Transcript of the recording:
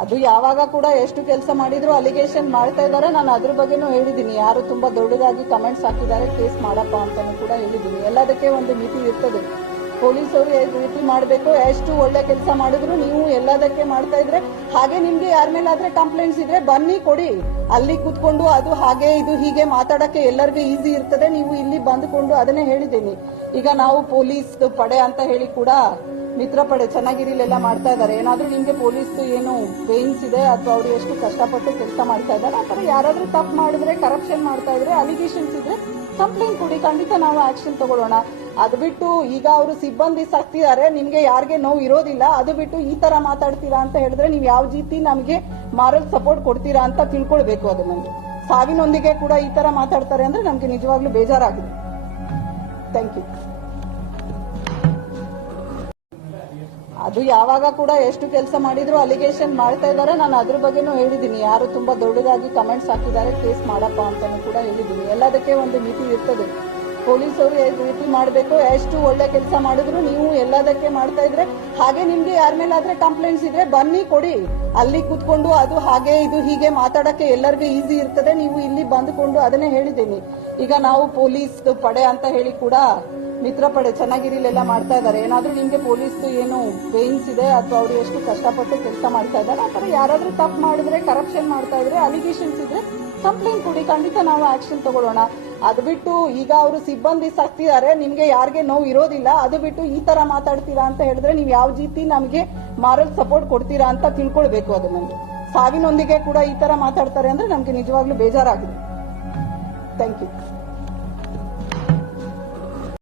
ಅದು ಯಾವಾಗ ಕೂಡ ಎಷ್ಟು ಕೆಲಸ ಮಾಡಿದ್ರು ಅಲಿಗೇಷನ್ ಮಾಡ್ತಾ ಇದ್ದಾರೆ. ನಾನು ಅದ್ರ ಬಗ್ಗೆನೂ ಹೇಳಿದ್ದೀನಿ. ಯಾರು ತುಂಬಾ ದೊಡ್ಡದಾಗಿ ಕಮೆಂಟ್ಸ್ ಹಾಕಿದ್ದಾರೆ ಕೇಸ್ ಮಾಡಪ್ಪ ಅಂತಾನು ಕೂಡ ಹೇಳಿದ್ದೀನಿ. ಎಲ್ಲದಕ್ಕೆ ಒಂದು ಮಿತಿ ಇರ್ತದೆ. ಪೊಲೀಸರು ರೀತಿ ಮಾಡಬೇಕು, ಎಷ್ಟು ಒಳ್ಳೆ ಕೆಲಸ ಮಾಡಿದ್ರು ನೀವು ಎಲ್ಲದಕ್ಕೆ ಮಾಡ್ತಾ ಇದ್ರೆ, ಹಾಗೆ ನಿಮ್ಗೆ ಯಾರ ಮೇಲಾದ್ರೆ ಕಂಪ್ಲೇಂಟ್ಸ್ ಇದ್ರೆ ಬನ್ನಿ, ಕೊಡಿ. ಅಲ್ಲಿ ಕೂತ್ಕೊಂಡು ಅದು ಹಾಗೆ, ಇದು ಹೀಗೆ ಮಾತಾಡಕ್ಕೆ ಎಲ್ಲರಿಗೂ ಈಸಿ ಇರ್ತದೆ. ನೀವು ಇಲ್ಲಿ ಬಂದ್ಕೊಂಡು ಅದನ್ನೇ ಹೇಳಿದ್ದೀನಿ. ಈಗ ನಾವು ಪೊಲೀಸ್ ಪಡೆ ಅಂತ ಹೇಳಿ ಕೂಡ ಮಿತ್ರ ಪಡೆ, ಚೆನ್ನಾಗಿರಿಲೆಲ್ಲ ಮಾಡ್ತಾ ಇದ್ದಾರೆ. ಏನಾದ್ರೂ ನಿಮ್ಗೆ ಪೊಲೀಸ್ ಏನು ಬೇನ್ಸ್ ಇದೆ ಅಥವಾ ಅವ್ರು ಎಷ್ಟು ಕಷ್ಟಪಟ್ಟು ಕೆಲಸ ಮಾಡ್ತಾ ಇದ್ದಾರೆ ಅಥವಾ ಯಾರಾದ್ರೂ ತಪ್ಪು ಮಾಡಿದ್ರೆ ಕರಪ್ಷನ್ ಮಾಡ್ತಾ ಇದ್ರೆ ಅಲಿಗೇಷನ್ಸ್ ಇದ್ರೆ ಕಂಪ್ಲೇಂಟ್ ಕೊಡಿ. ಖಂಡಿತ ನಾವು ಆಕ್ಷನ್ ತಗೊಳ್ಳೋಣ. ಅದು ಬಿಟ್ಟು ಈಗ ಅವರು ಸಿಬ್ಬಂದಿ ಸತ್ತಿದ್ದಾರೆ ನಿಮ್ಗೆ ಯಾರಿಗೆ ನೋವು ಇರೋದಿಲ್ಲ, ಅದು ಬಿಟ್ಟು ಈ ತರ ಮಾತಾಡ್ತೀರಾ ಅಂತ ಹೇಳಿದ್ರೆ ನೀವು ಯಾವ ರೀತಿ ನಮಗೆ ಮಾರಲ್ ಸಪೋರ್ಟ್ ಕೊಡ್ತೀರಾ ಅಂತ ತಿಳ್ಕೊಳ್ಬೇಕು ಅದು ನನಗೆ ಸಾವಿನೊಂದಿಗೆ ಕೂಡ ಈ ತರ ಮಾತಾಡ್ತಾರೆ ಅಂದ್ರೆ ನಮ್ಗೆ ನಿಜವಾಗ್ಲೂ ಬೇಜಾರಾಗಿದೆ. ಥ್ಯಾಂಕ್ ಯು ಅದು ಯಾವಾಗ ಕೂಡ ಎಷ್ಟು ಕೆಲಸ ಮಾಡಿದ್ರು ಅಲಿಗೇಷನ್ ಮಾಡ್ತಾ ಇದ್ದಾರೆ. ನಾನು ಅದ್ರ ಬಗ್ಗೆನೂ ಹೇಳಿದ್ದೀನಿ. ಯಾರು ತುಂಬಾ ದೊಡ್ಡದಾಗಿ ಕಮೆಂಟ್ಸ್ ಹಾಕಿದ್ದಾರೆ. ಕೇಸ್ ಮಾಡಪ್ಪ ಅಂತಾನು ಕೂಡ ಹೇಳಿದ್ದೀನಿ. ಎಲ್ಲದಕ್ಕೆ ಒಂದು ಮಿತಿ ಇರ್ತದೆ. ಪೊಲೀಸರು ರೀತಿ ಮಾಡಬೇಕು. ಎಷ್ಟು ಒಳ್ಳೆ ಕೆಲಸ ಮಾಡಿದ್ರು ನೀವು ಎಲ್ಲದಕ್ಕೆ ಮಾಡ್ತಾ ಇದ್ರೆ ಹಾಗೆ ನಿಮ್ಗೆ ಯಾರ ಮೇಲಾದ್ರೆ ಕಂಪ್ಲೇಂಟ್ಸ್ ಇದ್ರೆ ಬನ್ನಿ, ಕೊಡಿ. ಅಲ್ಲಿ ಕೂತ್ಕೊಂಡು ಅದು ಹಾಗೆ, ಇದು ಹೀಗೆ ಮಾತಾಡಕ್ಕೆ ಎಲ್ಲರಿಗೂ ಈಸಿ ಇರ್ತದೆ. ನೀವು ಇಲ್ಲಿ ಬಂದುಕೊಂಡು ಅದನ್ನೇ ಹೇಳಿದ್ದೀನಿ. ಈಗ ನಾವು ಪೊಲೀಸ್ ಪಡೆ ಅಂತ ಹೇಳಿ ಕೂಡ ಮಿತ್ರ ಪಡೆ ಚೆನ್ನಾಗಿರಿಲೆಲ್ಲ ಮಾಡ್ತಾ ಇದ್ದಾರೆ. ಏನಾದ್ರೂ ನಿಮ್ಗೆ ಪೊಲೀಸ್ ಏನು ಪೇನ್ಸ್ ಇದೆ ಅಥವಾ ಅವ್ರು ಎಷ್ಟು ಕಷ್ಟಪಟ್ಟು ಕೆಲಸ ಮಾಡ್ತಾ ಇದ್ದಾರೆ ಅಥವಾ ಯಾರಾದ್ರೂ ತಪ್ಪು ಮಾಡಿದ್ರೆ ಕರಪ್ಷನ್ ಮಾಡ್ತಾ ಇದ್ರೆ ಅಲಿಗೇಷನ್ಸ್ ಇದ್ರೆ ಕಂಪ್ಲೇಂಟ್ ಕೊಡಿ. ಖಂಡಿತ ನಾವು ಆಕ್ಷನ್ ತಗೊಳ್ಳೋಣ. ಅದು ಬಿಟ್ಟು ಈಗ ಅವರು ಸಿಬ್ಬಂದಿ ಸಾಕ್ತಿದ್ದಾರೆ ನಿಮ್ಗೆ ಯಾರಿಗೆ ನೋವು ಇರೋದಿಲ್ಲ, ಅದು ಬಿಟ್ಟು ಈ ತರ ಮಾತಾಡ್ತೀರಾ ಅಂತ ಹೇಳಿದ್ರೆ ನೀವು ಯಾವ ರೀತಿ ನಮಗೆ ಮಾರಲ್ ಸಪೋರ್ಟ್ ಕೊಡ್ತೀರಾ ಅಂತ ತಿಳ್ಕೊಳ್ಬೇಕು ಅದು ಸಾವಿನೊಂದಿಗೆ ಕೂಡ ಈ ತರ ಮಾತಾಡ್ತಾರೆ ಅಂದ್ರೆ ನಮ್ಗೆ ನಿಜವಾಗ್ಲೂ ಬೇಜಾರಾಗಿದೆ. Thank you